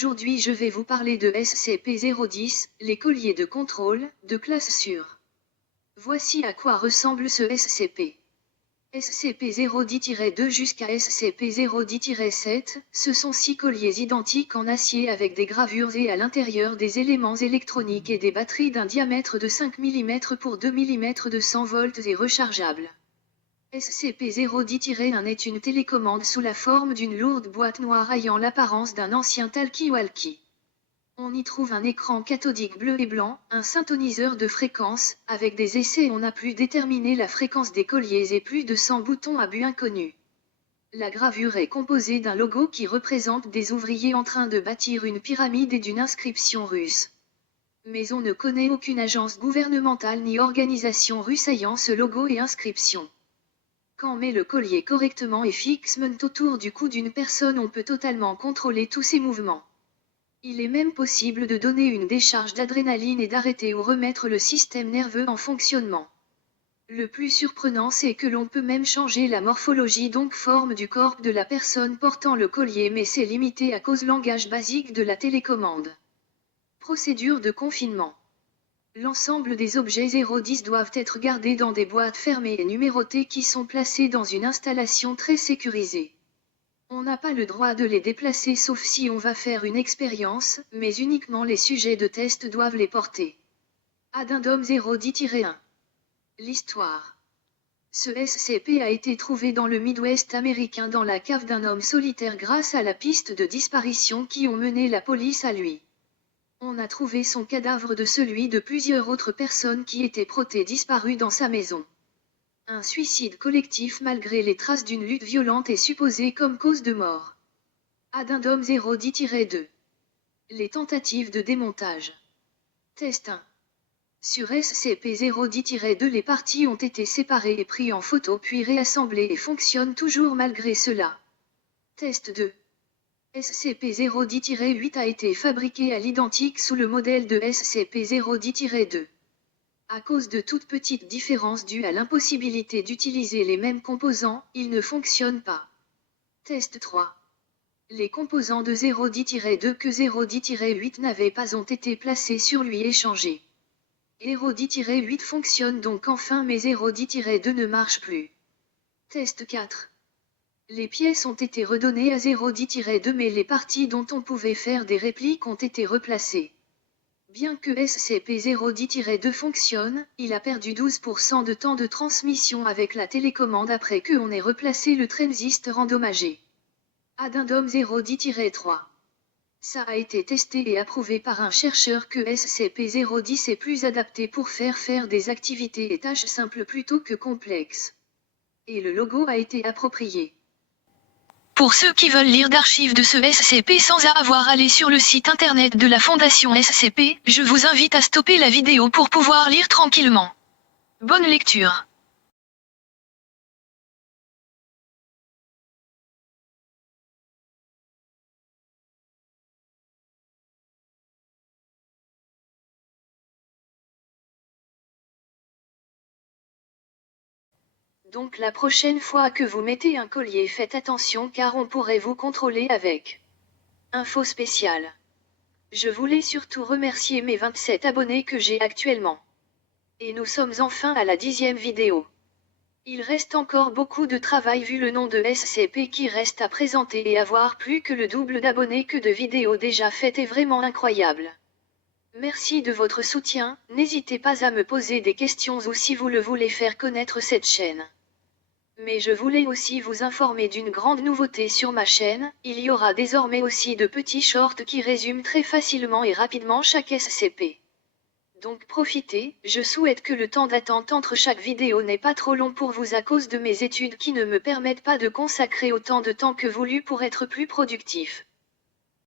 Aujourd'hui je vais vous parler de SCP-010, les colliers de contrôle, de classe sûre. Voici à quoi ressemble ce SCP. SCP-010-2 jusqu'à SCP-010-7, ce sont 6 colliers identiques en acier avec des gravures et à l'intérieur des éléments électroniques et des batteries d'un diamètre de 5 mm pour 2 mm de 100 volts et rechargeables. SCP-010-1 est une télécommande sous la forme d'une lourde boîte noire ayant l'apparence d'un ancien talkie-walkie. On y trouve un écran cathodique bleu et blanc, un synthoniseur de fréquence, avec des essais on a pu déterminer la fréquence des colliers et plus de 100 boutons à but inconnus. La gravure est composée d'un logo qui représente des ouvriers en train de bâtir une pyramide et d'une inscription russe. Mais on ne connaît aucune agence gouvernementale ni organisation russe ayant ce logo et inscription. Quand on met le collier correctement et fixement autour du cou d'une personne, on peut totalement contrôler tous ses mouvements. Il est même possible de donner une décharge d'adrénaline et d'arrêter ou remettre le système nerveux en fonctionnement. Le plus surprenant c'est que l'on peut même changer la morphologie donc forme du corps de la personne portant le collier, mais c'est limité à cause langage basique de la télécommande. Procédure de confinement. L'ensemble des objets 010 doivent être gardés dans des boîtes fermées et numérotées qui sont placées dans une installation très sécurisée. On n'a pas le droit de les déplacer sauf si on va faire une expérience, mais uniquement les sujets de test doivent les porter. Addendum 010-1. L'histoire. Ce SCP a été trouvé dans le Midwest américain dans la cave d'un homme solitaire grâce à la piste de disparition qui ont mené la police à lui. On a trouvé son cadavre de celui de plusieurs autres personnes qui étaient portées disparues dans sa maison. Un suicide collectif malgré les traces d'une lutte violente est supposé comme cause de mort. Addendum 010-2. Les tentatives de démontage. Test 1. Sur SCP-010-2 les parties ont été séparées et prises en photo puis réassemblées et fonctionnent toujours malgré cela. Test 2. SCP-010-8 a été fabriqué à l'identique sous le modèle de SCP-010-2. À cause de toute petite différence due à l'impossibilité d'utiliser les mêmes composants, il ne fonctionne pas. Test 3. Les composants de 010-2 que 010-8 n'avaient pas ont été placés sur lui et changés. 010-8 fonctionne donc enfin mais 010-2 ne marche plus. Test 4. Les pièces ont été redonnées à 010-2 mais les parties dont on pouvait faire des répliques ont été replacées. Bien que SCP-010-2 fonctionne, il a perdu 12% de temps de transmission avec la télécommande après qu'on ait replacé le transistor endommagé. Addendum 010-3. Ça a été testé et approuvé par un chercheur que SCP-010 est plus adapté pour faire des activités et tâches simples plutôt que complexes. Et le logo a été approprié. Pour ceux qui veulent lire d'archives de ce SCP sans avoir à aller sur le site internet de la Fondation SCP, je vous invite à stopper la vidéo pour pouvoir lire tranquillement. Bonne lecture. Donc la prochaine fois que vous mettez un collier, faites attention car on pourrait vous contrôler avec. Info spéciale. Je voulais surtout remercier mes 27 abonnés que j'ai actuellement. Et nous sommes enfin à la 10e vidéo. Il reste encore beaucoup de travail vu le nom de SCP qui reste à présenter et avoir plus que le double d'abonnés que de vidéos déjà faites est vraiment incroyable. Merci de votre soutien, n'hésitez pas à me poser des questions ou si vous le voulez faire connaître cette chaîne. Mais je voulais aussi vous informer d'une grande nouveauté sur ma chaîne, il y aura désormais aussi de petits shorts qui résument très facilement et rapidement chaque SCP. Donc profitez, je souhaite que le temps d'attente entre chaque vidéo n'est pas trop long pour vous à cause de mes études qui ne me permettent pas de consacrer autant de temps que voulu pour être plus productif.